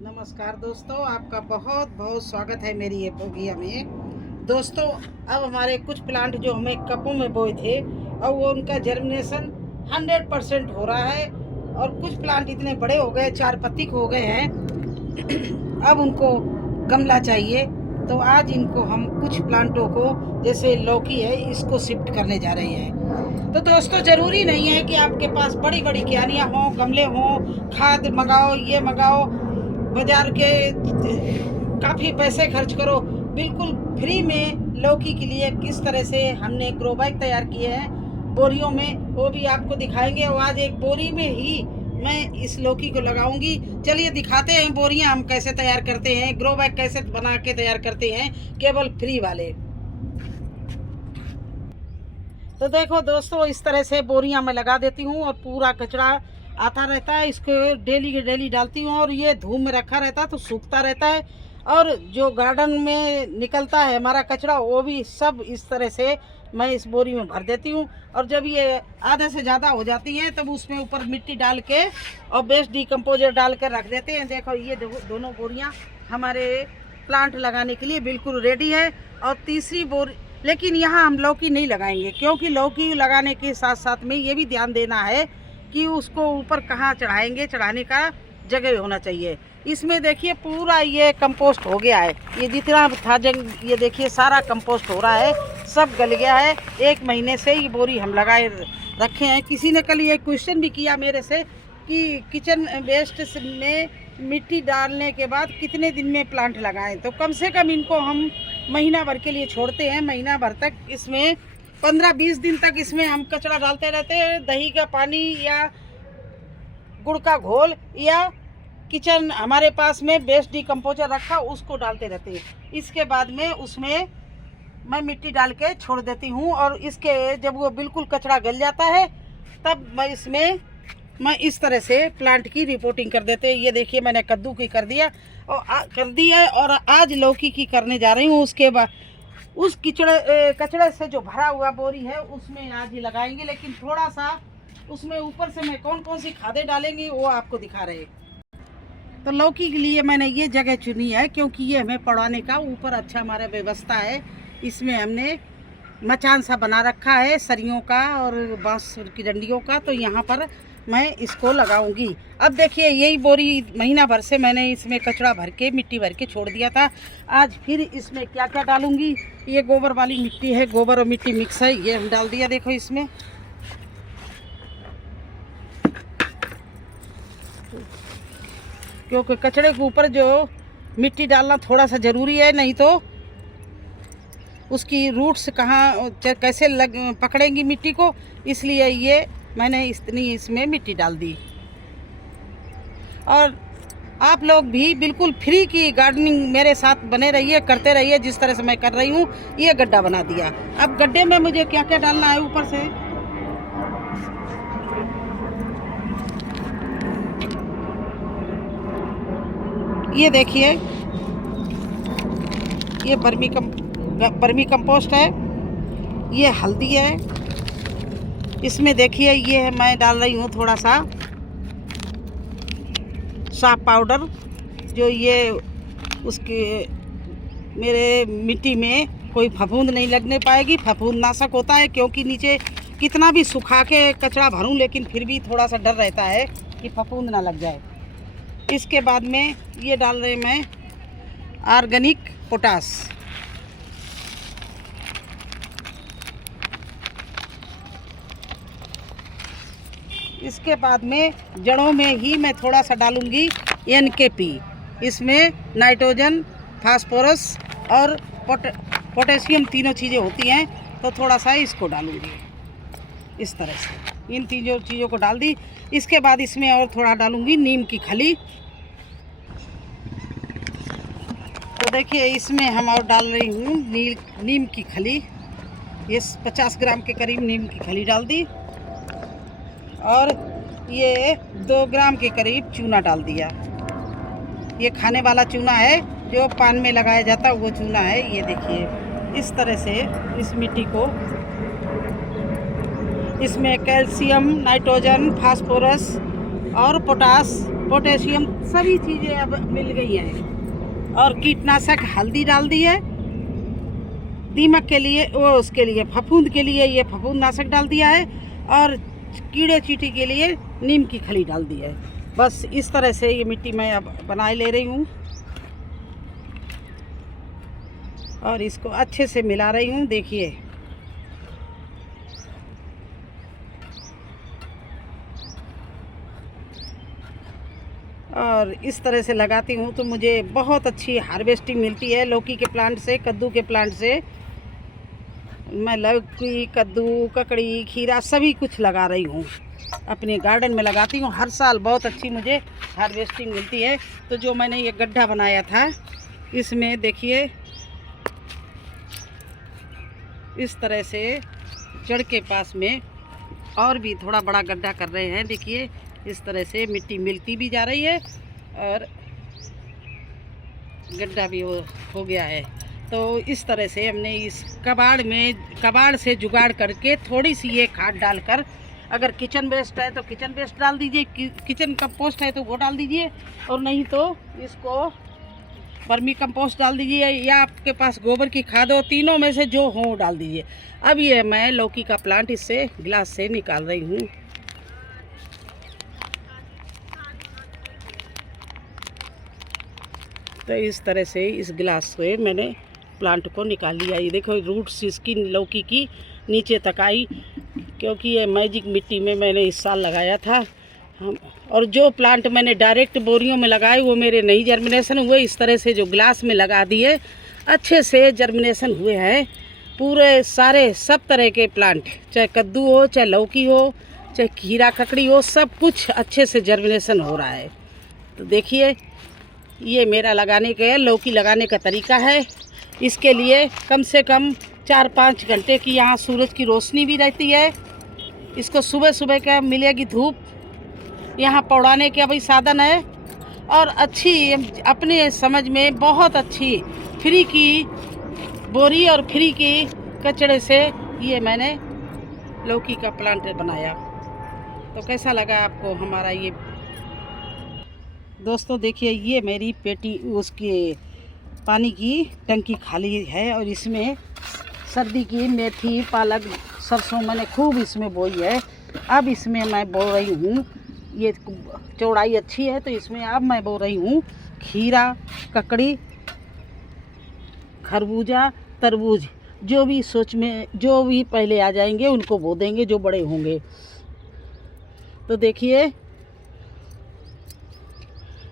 नमस्कार दोस्तों, आपका बहुत बहुत स्वागत है मेरी ये बोगिया में। दोस्तों, अब हमारे कुछ प्लांट जो हमें कपों में बोए थे, अब वो उनका जर्मिनेशन 100% हो रहा है और कुछ प्लांट इतने बड़े हो गए, 4 पत्ती हो गए हैं। अब उनको गमला चाहिए, तो आज इनको हम कुछ प्लांटों को, जैसे लौकी है, इसको शिफ्ट करने जा रहे हैं। तो दोस्तों, ज़रूरी नहीं है कि आपके पास बड़ी बड़ी क्यारियाँ हों, गमले हों, खाद मंगाओ, ये मंगाओ, बाजार के काफ़ी पैसे खर्च करो। बिल्कुल फ्री में लौकी के लिए किस तरह से हमने ग्रो बैग तैयार किए हैं बोरियों में, वो भी आपको दिखाएंगे। और आज एक बोरी में ही मैं इस लौकी को लगाऊंगी। चलिए दिखाते हैं बोरियां हम कैसे तैयार करते हैं, ग्रो बैग कैसे बना के तैयार करते हैं, केवल फ्री वाले। तो देखो दोस्तों, इस तरह से बोरियां मैं लगा देती हूँ और पूरा कचरा आता रहता है, इसको डेली के डेली डालती हूँ और ये धूप में रखा रहता है तो सूखता रहता है। और जो गार्डन में निकलता है हमारा कचरा, वो भी सब इस तरह से मैं इस बोरी में भर देती हूँ। और जब ये आधे से ज़्यादा हो जाती है तब उसमें ऊपर मिट्टी डाल के और बेस्ट डिकम्पोजर डाल कर रख देते हैं। देखो, ये दोनों बोरियाँ हमारे प्लांट लगाने के लिए बिल्कुल रेडी है। और तीसरी बोरी, लेकिन यहाँ हम लौकी नहीं लगाएंगे, क्योंकि लौकी लगाने के साथ साथ में ये भी ध्यान देना है कि उसको ऊपर कहाँ चढ़ाएंगे, चढ़ाने का जगह होना चाहिए। इसमें देखिए पूरा ये कंपोस्ट हो गया है, ये जितना था ये देखिए सारा कंपोस्ट हो रहा है, सब गल गया है। 1 महीने से ये बोरी हम लगाए रखे हैं। किसी ने कल ये क्वेश्चन भी किया मेरे से कि किचन वेस्ट में मिट्टी डालने के बाद कितने दिन में प्लांट लगाएं। तो कम से कम इनको हम महीना भर के लिए छोड़ते हैं। महीना भर तक इसमें 15-20 दिन तक इसमें हम कचरा डालते रहते हैं। दही का पानी या गुड़ का घोल या किचन हमारे पास में बेस्ट डिकम्पोजर रखा, उसको डालते रहते हैं। इसके बाद में उसमें मैं मिट्टी डाल के छोड़ देती हूँ और इसके जब वो बिल्कुल कचरा गल जाता है तब मैं इस तरह से प्लांट की रिपोर्टिंग कर देते हैं। ये देखिए, मैंने कद्दू की कर दिया और आज लौकी की करने जा रही हूँ। उसके बाद उस कचड़े से जो भरा हुआ बोरी है उसमें आज ही लगाएंगे, लेकिन थोड़ा सा उसमें ऊपर से मैं कौन कौन सी खादें डालेंगी वो आपको दिखा रहे। तो लौकी के लिए मैंने ये जगह चुनी है क्योंकि ये हमें पड़ाने का ऊपर अच्छा हमारा व्यवस्था है। इसमें हमने मचान सा बना रखा है सरियों का और बांस की डंडियों का, तो यहाँ पर मैं इसको लगाऊंगी। अब देखिए, यही बोरी महीना भर से मैंने इसमें कचरा भर के, मिट्टी भर के छोड़ दिया था। आज फिर इसमें क्या क्या डालूंगी, ये गोबर वाली मिट्टी है, गोबर और मिट्टी मिक्स है, ये हम डाल दिया। देखो इसमें क्योंकि कचड़े के ऊपर जो मिट्टी डालना थोड़ा सा ज़रूरी है, नहीं तो उसकी रूट्स कहाँ कैसे पकड़ेंगी मिट्टी को, इसलिए ये मैंने इतनी इसमें मिट्टी डाल दी। और आप लोग भी बिल्कुल फ्री की गार्डनिंग मेरे साथ बने रहिए, करते रहिए जिस तरह से मैं कर रही हूँ। ये गड्ढा बना दिया। अब गड्ढे में मुझे क्या क्या डालना है ऊपर से, ये देखिए, ये वर्मी कंपोस्ट है, ये हल्दी है, इसमें देखिए ये मैं डाल रही हूँ थोड़ा सा साफ पाउडर, जो ये उसके मेरे मिट्टी में कोई फफूंद नहीं लगने पाएगी। फफूंद नाशक होता है, क्योंकि नीचे कितना भी सुखा के कचरा भरूं लेकिन फिर भी थोड़ा सा डर रहता है कि फफूंद ना लग जाए। इसके बाद में ये डाल रहे मैं ऑर्गेनिक पोटास। इसके बाद में जड़ों में ही मैं थोड़ा सा डालूंगी NKP। इसमें नाइट्रोजन, फास्फोरस और पोटेशियम तीनों चीज़ें होती हैं, तो थोड़ा सा इसको डालूंगी इस तरह से। इन तीनों चीज़ों को डाल दी। इसके बाद इसमें और थोड़ा डालूंगी नीम की खली। तो देखिए, इसमें हम और डाल रही हूँ नीम की खली। ये 50 ग्राम के करीब नीम की खली डाल दी और ये 2 ग्राम के करीब चूना डाल दिया। ये खाने वाला चूना है, जो पान में लगाया जाता है वो चूना है। ये देखिए, इस तरह से इस मिट्टी को, इसमें कैल्शियम, नाइट्रोजन, फास्फोरस और पोटेशियम सभी चीज़ें अब मिल गई हैं। और कीटनाशक हल्दी डाल दी है, दीमक के लिए, वो उसके लिए फफूंद के लिए ये फफूंद नाशक डाल दिया है, और कीड़े चींटी के लिए नीम की खली डाल दी है। बस इस तरह से ये मिट्टी मैं अब बना ले रही हूँ और इसको अच्छे से मिला रही हूँ। देखिए और इस तरह से लगाती हूँ तो मुझे बहुत अच्छी हार्वेस्टिंग मिलती है लौकी के प्लांट से, कद्दू के प्लांट से। मैं लौकी, कद्दू, ककड़ी, खीरा सभी कुछ लगा रही हूँ, अपने गार्डन में लगाती हूँ। हर साल बहुत अच्छी मुझे हार्वेस्टिंग मिलती है। तो जो मैंने ये गड्ढा बनाया था, इसमें देखिए इस तरह से जड़ के पास में और भी थोड़ा बड़ा गड्ढा कर रहे हैं। देखिए इस तरह से मिट्टी मिलती भी जा रही है और गड्ढा भी हो गया है। तो इस तरह से हमने इस कबाड़ से जुगाड़ करके थोड़ी सी ये खाद डालकर, अगर किचन वेस्ट है तो किचन वेस्ट डाल दीजिए, किचन कंपोस्ट है तो वो डाल दीजिए, और नहीं तो इसको वर्मी कंपोस्ट डाल दीजिए, या आपके पास गोबर की खाद हो, तीनों में से जो हो डाल दीजिए। अब ये मैं लौकी का प्लांट इससे गिलास से निकाल रही हूँ। तो इस तरह से इस गिलास से मैंने प्लांट को निकाल लिया। ये देखो रूट्स इसकी लौकी की नीचे तक आई, क्योंकि ये मैजिक मिट्टी में मैंने इस साल लगाया था। और जो प्लांट मैंने डायरेक्ट बोरियों में लगाए वो मेरे नहीं जर्मिनेशन हुए। इस तरह से जो गिलास में लगा दिए अच्छे से जर्मिनेशन हुए हैं। पूरे सारे सब तरह के प्लांट, चाहे कद्दू हो, चाहे लौकी हो, चाहे खीरा ककड़ी हो, सब कुछ अच्छे से जर्मिनेशन हो रहा है। तो देखिए ये मेरा लगाने का, लौकी लगाने का तरीका है। इसके लिए कम से कम 4-5 घंटे की यहाँ सूरज की रोशनी भी रहती है। इसको सुबह सुबह का मिलेगी धूप, यहाँ पौड़ाने का भी साधन है, और अच्छी अपने समझ में बहुत अच्छी फ्री की बोरी और फ्री की कचड़े से ये मैंने लौकी का प्लांट बनाया। तो कैसा लगा आपको हमारा ये दोस्तों? देखिए ये मेरी पेटी, उसकी पानी की टंकी खाली है, और इसमें सर्दी की मेथी, पालक, सरसों मैंने खूब इसमें बोई है। अब इसमें मैं बो रही हूँ, ये चौड़ाई अच्छी है तो इसमें अब मैं बो रही हूँ खीरा, ककड़ी, खरबूजा, तरबूज। जो भी सोच में जो भी पहले आ जाएंगे उनको बो देंगे, जो बड़े होंगे। तो देखिए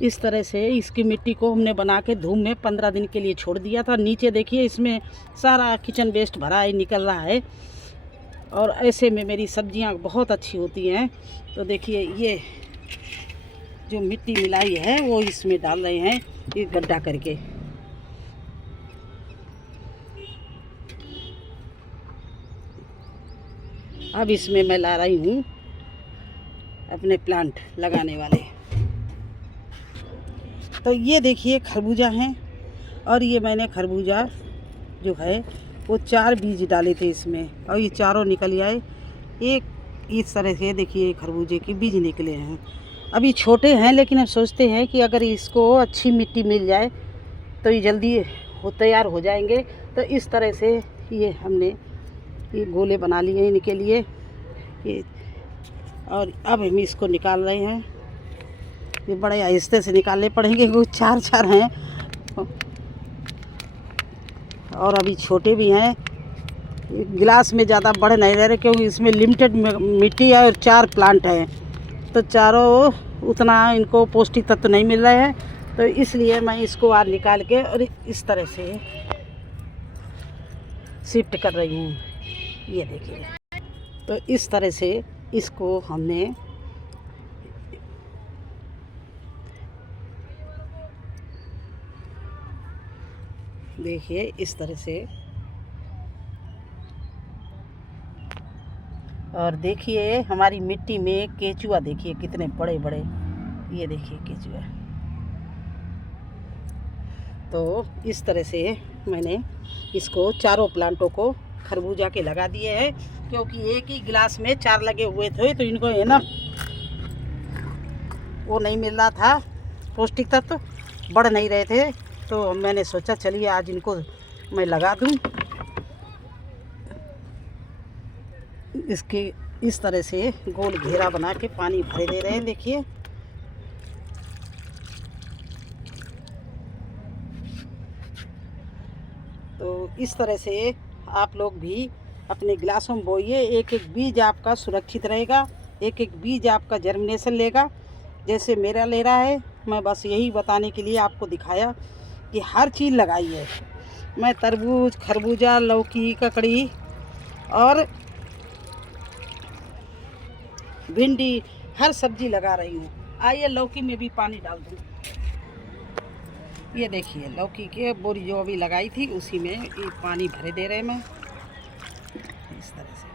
इस तरह से इसकी मिट्टी को हमने बना के धूप में 15 दिन के लिए छोड़ दिया था। नीचे देखिए इसमें सारा किचन वेस्ट भरा है, निकल रहा है, और ऐसे में मेरी सब्जियां बहुत अच्छी होती हैं। तो देखिए ये जो मिट्टी मिलाई है वो इसमें डाल रहे हैं, ये गड्ढा करके। अब इसमें मैं ला रही हूँ अपने प्लांट लगाने वाले। तो ये देखिए खरबूजा हैं, और ये मैंने खरबूजा जो है वो 4 बीज डाले थे इसमें, और ये चारों निकल आए। एक इस तरह से देखिए खरबूजे के बीज निकले हैं। अभी छोटे हैं, लेकिन अब सोचते हैं कि अगर इसको अच्छी मिट्टी मिल जाए तो ये जल्दी तैयार हो जाएंगे। तो इस तरह से ये हमने ये गोले बना लिए इनके लिए ये, और अब हम इसको निकाल रहे हैं। ये बड़े आहिस्ते से निकालने पड़ेंगे, वो 4-4 हैं, और अभी छोटे भी हैं। गिलास में ज़्यादा बड़े नहीं रह रहे, क्योंकि इसमें लिमिटेड मिट्टी है और 4 प्लांट हैं, तो चारों उतना इनको पौष्टिक तत्व नहीं मिल रहे हैं। तो इसलिए मैं इसको आज निकाल के और इस तरह से शिफ्ट कर रही हूँ। ये देखिए, तो इस तरह से इसको हमने देखिए इस तरह से, और देखिए हमारी मिट्टी में केचुआ देखिए कितने बड़े बड़े, ये देखिए केचुआ। तो इस तरह से मैंने इसको चारों प्लांटों को खरबूजा के लगा दिए हैं, क्योंकि एक ही गिलास में 4 लगे हुए थे, तो इनको है ना वो नहीं मिल रहा था, पौष्टिक तत्व बढ़ नहीं रहे थे, तो मैंने सोचा चलिए आज इनको मैं लगा दूं। इसके इस तरह से गोल घेरा बना के पानी भरे दे रहे हैं, देखिए। तो इस तरह से आप लोग भी अपने गिलासों में बोइए। एक एक बीज आपका सुरक्षित रहेगा, एक एक बीज आपका जर्मिनेशन लेगा, जैसे मेरा ले रहा है। मैं बस यही बताने के लिए आपको दिखाया कि हर चीज़ लगाइए। मैं तरबूज, खरबूजा, लौकी, ककड़ी और भिंडी हर सब्जी लगा रही हूँ। आइए लौकी में भी पानी डाल दूँ। ये देखिए लौकी के बोरी जो अभी लगाई थी उसी में ये पानी भरे दे रहे मैं इस तरह से।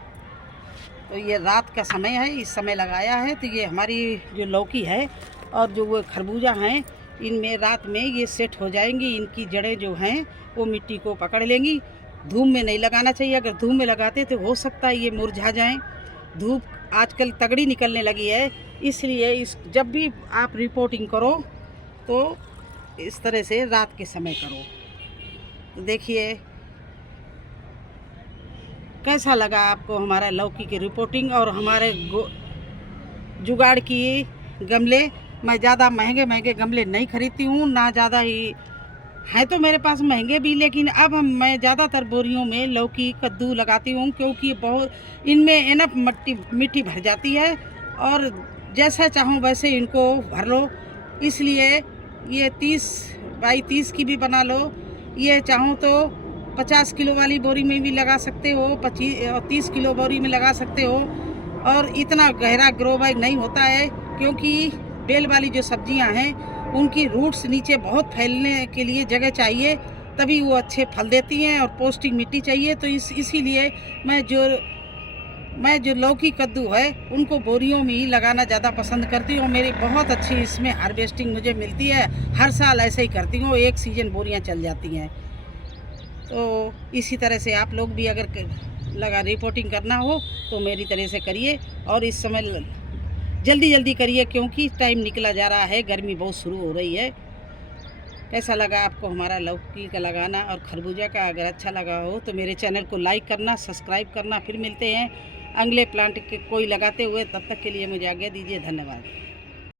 तो ये रात का समय है, इस समय लगाया है। तो ये हमारी जो लौकी है और जो वो खरबूजा हैं, इनमें रात में ये सेट हो जाएंगी। इनकी जड़ें जो हैं वो मिट्टी को पकड़ लेंगी। धूप में नहीं लगाना चाहिए, अगर धूप में लगाते तो हो सकता है ये मुरझा जाएं। धूप आजकल तगड़ी निकलने लगी है, इसलिए इस जब भी आप रिपोर्टिंग करो तो इस तरह से रात के समय करो। तो देखिए कैसा लगा आपको हमारा लौकी की रिपोर्टिंग और हमारे जुगाड़ की गमले। मैं ज़्यादा महंगे महंगे गमले नहीं खरीदती हूँ, ना ज़्यादा ही हैं तो मेरे पास महंगे भी, लेकिन अब मैं ज़्यादातर बोरियों में लौकी कद्दू लगाती हूँ, क्योंकि बहुत इनमें इनफ मिट्टी भर जाती है और जैसा चाहो वैसे इनको भर लो। इसलिए ये 30 बाई 30 की भी बना लो। ये चाहो तो 50 किलो वाली बोरी में भी लगा सकते हो, 25 और 30 किलो बोरी में लगा सकते हो। और इतना गहरा ग्रो बैग नहीं होता है, क्योंकि बेल वाली जो सब्जियां हैं उनकी रूट्स नीचे बहुत फैलने के लिए जगह चाहिए, तभी वो अच्छे फल देती हैं और पौष्टिक मिट्टी चाहिए। तो इसीलिए मैं जो लौकी कद्दू है उनको बोरियों में ही लगाना ज़्यादा पसंद करती हूँ। मेरी बहुत अच्छी इसमें हार्वेस्टिंग मुझे मिलती है। हर साल ऐसे ही करती हूँ, एक सीजन बोरियाँ चल जाती हैं। तो इसी तरह से आप लोग भी अगर रिपोर्टिंग करना हो तो मेरी तरह से करिए, और इस समय जल्दी जल्दी करिए क्योंकि टाइम निकला जा रहा है, गर्मी बहुत शुरू हो रही है। कैसा लगा आपको हमारा लौकी का लगाना और खरबूजा का? अगर अच्छा लगा हो तो मेरे चैनल को लाइक करना, सब्सक्राइब करना। फिर मिलते हैं अगले प्लांट के कोई लगाते हुए, तब तक के लिए मुझे आज्ञा दीजिए। धन्यवाद।